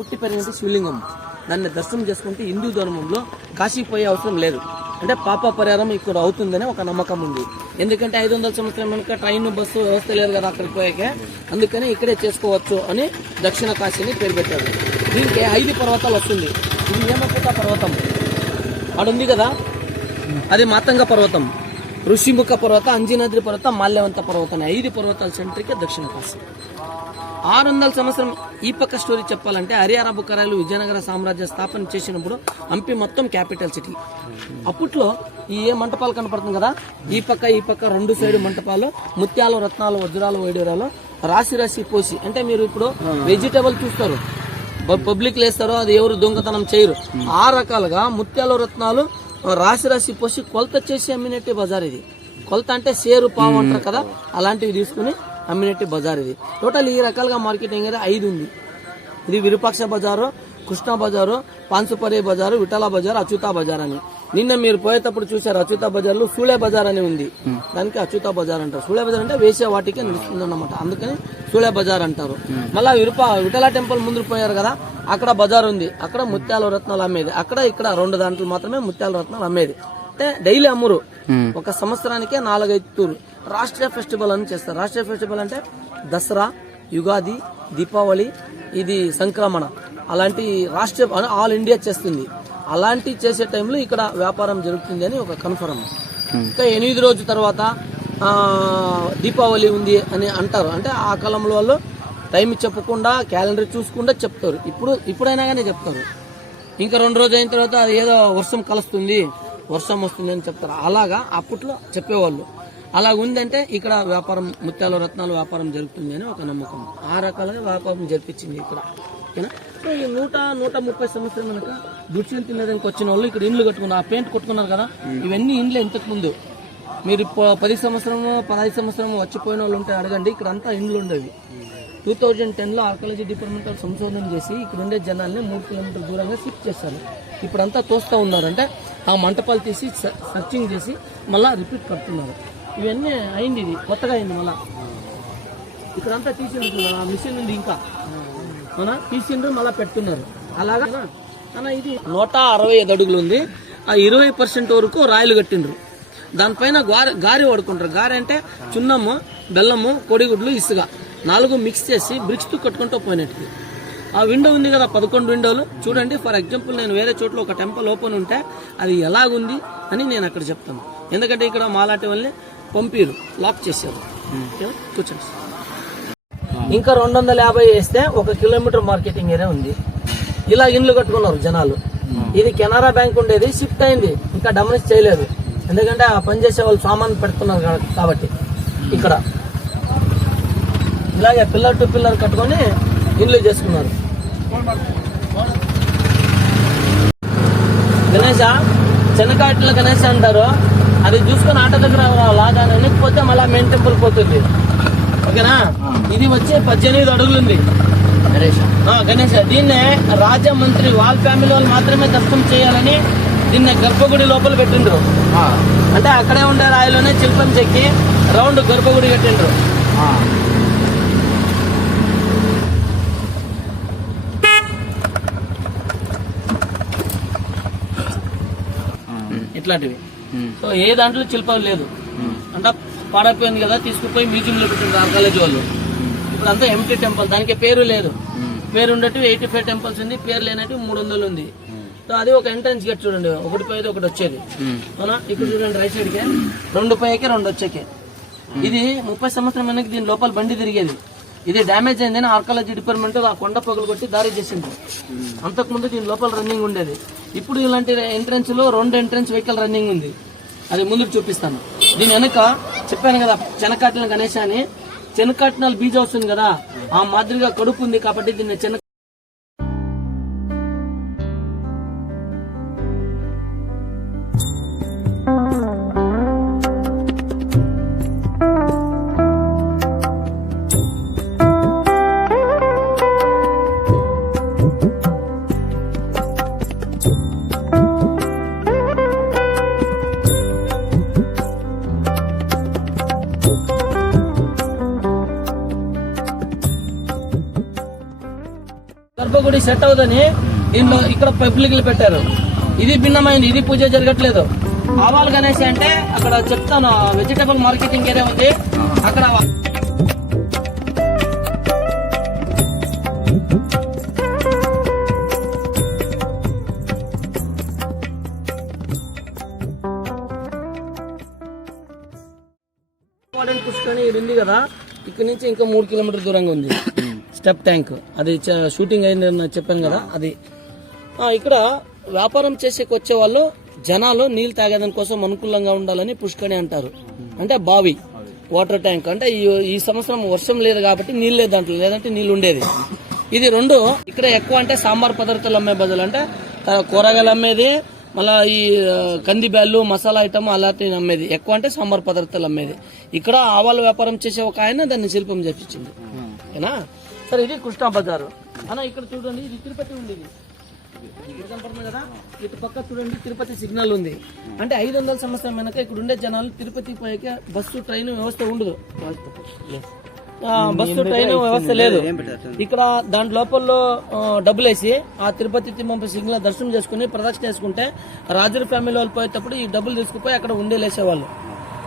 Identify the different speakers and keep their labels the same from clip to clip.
Speaker 1: పుట్టి పెరిగినది శివలింగం. దాన్ని దర్శనం చేసుకుంటే హిందూ ధర్మంలో కాశీ పోయే అవసరం లేదు. అంటే పాప పరిహారం ఇక్కడ అవుతుందని ఒక నమ్మకం ఉంది. ఎందుకంటే ఐదు వందల సంవత్సరం వెనుక ట్రైన్ బస్సు వ్యవస్థ లేదు కదా అక్కడికి పోయాకే. అందుకని ఇక్కడే చేసుకోవచ్చు అని దక్షిణ కాశీని పేరు పెట్టారు. దీనికి ఐదు పర్వతాలు వస్తుంది. ఇది ఏమకుట పర్వతం. అక్కడ ఉంది కదా? అది మాతంగ పర్వతం. ఋషిముఖ పర్వతం అంజనాద్రి పర్వతం మాల్యవంత పర్వతం ఐదు పర్వతాల సెంటర్కే దక్షిణ కాశీ. ఆరు వందల సంవత్సరం ఈ పక్క స్టోరీ చెప్పాలంటే హరియారా బుకారాలు విజయనగర సామ్రాజ్య స్థాపన చేసినప్పుడు హంపి మొత్తం క్యాపిటల్ సిటీ. అప్పట్లో ఈ ఏ మంటపాలు కనపడుతుంది కదా? ఈ పక్క ఈ పక్క రెండు సైడ్ మంటపాలు ముత్యాలు రత్నాలు వజ్రాలు వైడూరాలు రాశి రాశి పోసి. అంటే మీరు ఇప్పుడు వెజిటేబుల్ చూస్తారు. పబ్లిక్ లేస్తారో అది ఎవరు దొంగతనం చేయరు. ఆ రకాలుగా ముత్యాలు రత్నాలు రాశి రాశి పోసి కొలత చేసి అమ్మినట్టే బజార్ ఇది. కొలత అంటే సేరు పావు అంటారు కదా? అలాంటివి తీసుకుని అమ్మినట్టు బజార్ ఇది. టోటల్ ఈ రకాలుగా మార్కెటింగ్ అనేది ఐదు ఉంది. ఇది విరూపాక్ష బజారు కృష్ణా బజారు పాన్సుపరి బజారు విఠల బజార్ అచ్యుత బజార్ అని. నిన్న మీరు పోయేటప్పుడు చూసారు అచ్యుత బజార్లో సూళే బజార్ అని ఉంది. దానికి అచ్యుత బజార్ అంటారు. సూళే బజార్ అంటే వేసే వాటికి నిలుస్తుంది అన్నమాట. అందుకని సూళే బజార్ అంటారు. మళ్ళా విరుప విఠల టెంపుల్ ముందు పోయారు కదా అక్కడ బజార్ ఉంది. అక్కడ ముత్యాల రత్నాలు అమ్మేది. అక్కడ ఇక్కడ రెండు దాంట్లో మాత్రమే ముత్యాల రత్నాలు అమ్మేది. అంటే డైలీ అమ్మురు. ఒక సంవత్సరానికే నాలుగైదు తూరు రాష్ట్రీయ ఫెస్టివల్ అని చేస్తారు. రాష్ట్రీయ ఫెస్టివల్ అంటే దసరా యుగాది దీపావళి ఇది సంక్రమణ. అలాంటి రాష్ట్రీయ ఆల్ ఇండియా చేస్తుంది. అలాంటి చేసే టైంలో ఇక్కడ వ్యాపారం జరుగుతుంది అని ఒక కన్ఫర్మ్. ఇంకా ఎనిమిది రోజు తర్వాత దీపావళి ఉంది అని అంటారు. అంటే ఆ కాలంలో వాళ్ళు టైం చెప్పకుండా క్యాలెండర్ చూసుకుండా చెప్తారు. ఇప్పుడు ఇప్పుడైనా కానీ చెప్తారు. ఇంకా రెండు రోజులు అయిన తర్వాత అది ఏదో వర్షం కలుస్తుంది. వర్షం వస్తుంది అని చెప్తారు. అలాగా అప్పట్లో చెప్పేవాళ్ళు. అలా ఉందంటే ఇక్కడ వ్యాపారం ముత్యాల రత్నాల వ్యాపారం జరుగుతుంది అని ఒక నమ్మకం. ఆ రకాలుగా వ్యాపారం జరిపించింది ఇక్కడ. ఓకేనా? సో ఈ నూట నూట ముప్పై సంవత్సరం కనుక దుర్చని తినడానికి వచ్చిన వాళ్ళు ఇక్కడ ఇండ్లు కట్టుకున్నారు. ఆ పెయింట్ కొట్టుకున్నారు కదా? ఇవన్నీ ఇండ్లు ఇంతకు ముందు మీరు పది సంవత్సరము పదహైదు సంవత్సరం వచ్చిపోయిన వాళ్ళు ఉంటే అడగండి. ఇక్కడ అంతా ఇండ్లు ఉండేవి. టూ థౌజండ్ టెన్లో ఆర్కాలజీ డిపార్ట్మెంట్ సంశోధన చేసి ఇక్కడ ఉండే జనాల్ని మూడు కిలోమీటర్ దూరంగా షిఫ్ట్ చేశారు. ఇప్పుడంతా తోస్తూ ఉన్నారంటే ఆ మంటపాలు తీసి సర్చింగ్ చేసి మళ్ళీ రిపీట్ కడుతున్నారు. ఇవన్నీ అయింది ఇది కొత్తగా అయింది మళ్ళా. ఇక్కడంతా తీసిండ్రు ఆ మిషన్ ఉంది ఇంకా. మన తీసిండ్రు మళ్ళీ పెడుతున్నారు. అలాగా అన్న ఇది నూట అరవై ఐదు అడుగులు ఉంది. ఆ ఇరవై పర్సెంట్ వరకు రాయలు కట్టిండ్రు. దానిపైన గారి గారి వాడుకుంటారు. గారి అంటే చున్నము బెల్లము కోడిగుడ్లు ఇసుక. నాలుగు మిక్స్ చేసి బ్రిక్స్తో కట్టుకుంటూ పోయినట్టు ఆ విండో ఉంది కదా పదకొండు విండోలు చూడండి ఫర్ ఎగ్జాంపుల్ నేను వేరే చోట్ల ఒక టెంపుల్ ఓపెన్ ఉంటే అది ఎలాగుంది అని నేను అక్కడ చెప్తాను. ఎందుకంటే ఇక్కడ మాలాటి వాళ్ళని పంపిరు లాక్ చేసారు కూర్చోండి. ఇంకా రెండు వందల యాభై వేస్తే ఒక కిలోమీటర్ మార్కెటింగ్ ఏరియా ఉంది. ఇలా ఇండ్లు కట్టుకున్నారు జనాలు. ఇది కెనరా బ్యాంక్ ఉండేది షిఫ్ట్ అయింది. ఇంకా డమనిస్ చేయలేదు. ఎందుకంటే ఆ పని చేసే వాళ్ళు సామాన్ పెడుతున్నారు కాబట్టి. ఇక్కడ ఇలాగే పిల్లర్ టు పిల్లర్ కట్టుకొని ఇండ్లు చేసుకున్నారు. గణేష చెనకాటిలో గణేష్ అంటారు. అది చూసుకొని ఆటో దగ్గర లాగా వెనక్కిపోతే మళ్ళీ మెయిన్ టెంపుల్ పోతుంది. ఓకేనా? ఇది వచ్చి పద్దెనిమిది అడుగులుంది ఆ, గణేష్ దీన్నే రాజమంత్రి వాళ్ళ ఫ్యామిలీ వాళ్ళు మాత్రమే దర్శనం చేయాలని దీన్ని గర్భగుడి లోపల పెట్టిండ్రు. అంటే అక్కడే ఉండే రాయిలోనే శిల్పం చెక్కి రౌండ్ గర్భగుడి కట్టిండ్రు. ఇట్లాంటివి సో ఏ దాంట్లో శిల్పం లేదు. అంటే పాడైపోయింది కదా తీసుకుపోయి మ్యూజియం లో పెట్టిండ్రు ఆర్కాలజీ వాళ్ళు. ఇప్పుడు అంతా ఎంటీ టెంపుల్ దానికి పేరు లేదు. పేరు ఉండేటివి ఎయిటీ ఫైవ్ టెంపుల్స్ ఉంది పేరు లేనట్టు మూడు వందలు ఉంది సో అది ఒక ఎంట్రన్స్ గేట్ చూడండి ఒకటి పోయేది ఒకటి వచ్చేది. అవునా? ఇక్కడ చూడండి రైట్ సైడ్కి. రెండు పోయాకే రెండు వచ్చాకే. ఇది ముప్పై సంవత్సరం వెనక్కి దీని లోపల బండి తిరిగేది. ఇది డ్యామేజ్ అయిందని ఆర్కాలజీ డిపార్ట్మెంట్ ఆ కొండ పగులు కొట్టి దారి చేసింది. అంతకుముందు దీని లోపల రన్నింగ్ ఉండేది. ఇప్పుడు ఇలాంటి ఎంట్రెన్స్లో రెండు ఎంట్రన్స్ వెహికల్ రన్నింగ్ ఉంది. అది ముందుకు చూపిస్తాను. దీని వెనక చెప్పాను కదా చెనకాటిన గణేష్ అని చెనకాటినాలు బీజ వస్తుంది కదా ఆ మాదిరిగా కడుపు ఉంది కాబట్టి దీన్ని చెన గర్భగుడి సెట్ అవుదని దీనిలో ఇక్కడ పబ్లిక్లు పెట్టారు. ఇది భిన్నమైంది ఇది పూజ జరగట్లేదు. ఆవాలు గణేష్ అంటే అక్కడ చెప్తాను వెజిటబుల్ మార్కెటింగ్ ఏరియా ఉంది అక్కడ ఇంపార్టెంట్ ఇది ఉంది కదా ఇక్కడ నుంచి ఇంకా మూడు కిలోమీటర్ దూరంగా ఉంది. Step tank. అది షూటింగ్ అయింది అని చెప్పాను కదా అది. ఇక్కడ వ్యాపారం చేసేకి వచ్చే వాళ్ళు జనాలు నీళ్ళు తాగేదాని కోసం అనుకూలంగా ఉండాలని పుష్కరిణి అంటారు. అంటే బావి వాటర్ ట్యాంక్. అంటే ఈ సంవత్సరం వర్షం లేదు కాబట్టి నీళ్ళు లేదు దాంట్లో లేదంటే నీళ్ళు ఉండేది. ఇది రెండు ఇక్కడ ఎక్కువ అంటే సాంబార్ పదార్థాలు అమ్మే బదులు. అంటే కూరగాయలు అమ్మేది మళ్ళా ఈ కంది బ్యాళ్ళు మసాలా ఐటమ్ అలాంటివి అమ్మేది. ఎక్కువ అంటే సాంబార్ పదార్థాలు అమ్మేది. ఇక్కడ ఆవాల వ్యాపారం చేసే ఒక ఆయన దాన్ని శిల్పం చేపించింది. ఓకేనా సరే ఇది కృష్ణా బజారు. అన్న ఇక్కడ చూడండి ఇది తిరుపతి ఉంది ఇది కనపడుతుంది కదా? ఇటు పక్క చూడండి తిరుపతి సిగ్నల్ ఉంది. అంటే ఐదు వందల సంవత్సరం వెనక ఇక్కడ ఉండే జనాలు తిరుపతి పోయాక బస్సు ట్రైన్ వ్యవస్థ ఉండదు. బస్సు ట్రైన్ వ్యవస్థ లేదు. ఇక్కడ దాని లోపల డబ్బులు వేసి ఆ తిరుపతి తిమ్మంప సిగ్నల్ దర్శనం చేసుకుని ప్రదక్షిణ చేసుకుంటే రాజుల ఫ్యామిలీ వాళ్ళు పోయేటప్పుడు ఈ డబ్బులు తీసుకుపోయి అక్కడ ఉండేలేసేవాళ్ళు.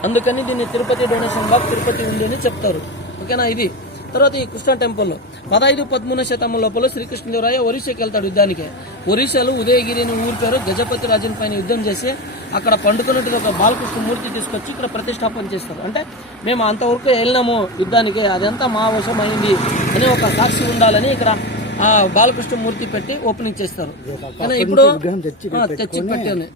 Speaker 1: అందుకని దీన్ని తిరుపతి డొనేషన్ బాబు తిరుపతి ఉంది అని చెప్తారు. ఓకేనా? ఇది. తర్వాత ఈ కృష్ణ టెంపుల్ పదహైదు పదమూడవ శతమానం లోపల శ్రీకృష్ణదేవరాయ ఒరిస్సాకి వెళ్తాడు యుద్ధానికి. ఒరిస్సాలో ఉదయగిరి అని ఊరి పేరు గజపతి రాజుని పైన యుద్ధం చేసి అక్కడ పండుకున్నట్టు ఒక బాలకృష్ణ మూర్తి తీసుకొచ్చి ఇక్కడ ప్రతిష్టాపన చేస్తారు. అంటే మేము అంతవరకు వెళ్ళినాము యుద్ధానికి అదంతా మా వశం అయింది అని ఒక సాక్షి ఉండాలని ఇక్కడ ఆ బాలకృష్ణ మూర్తి పెట్టి ఓపెనింగ్ చేస్తారు. కానీ ఇప్పుడు తెచ్చి పెట్టాను.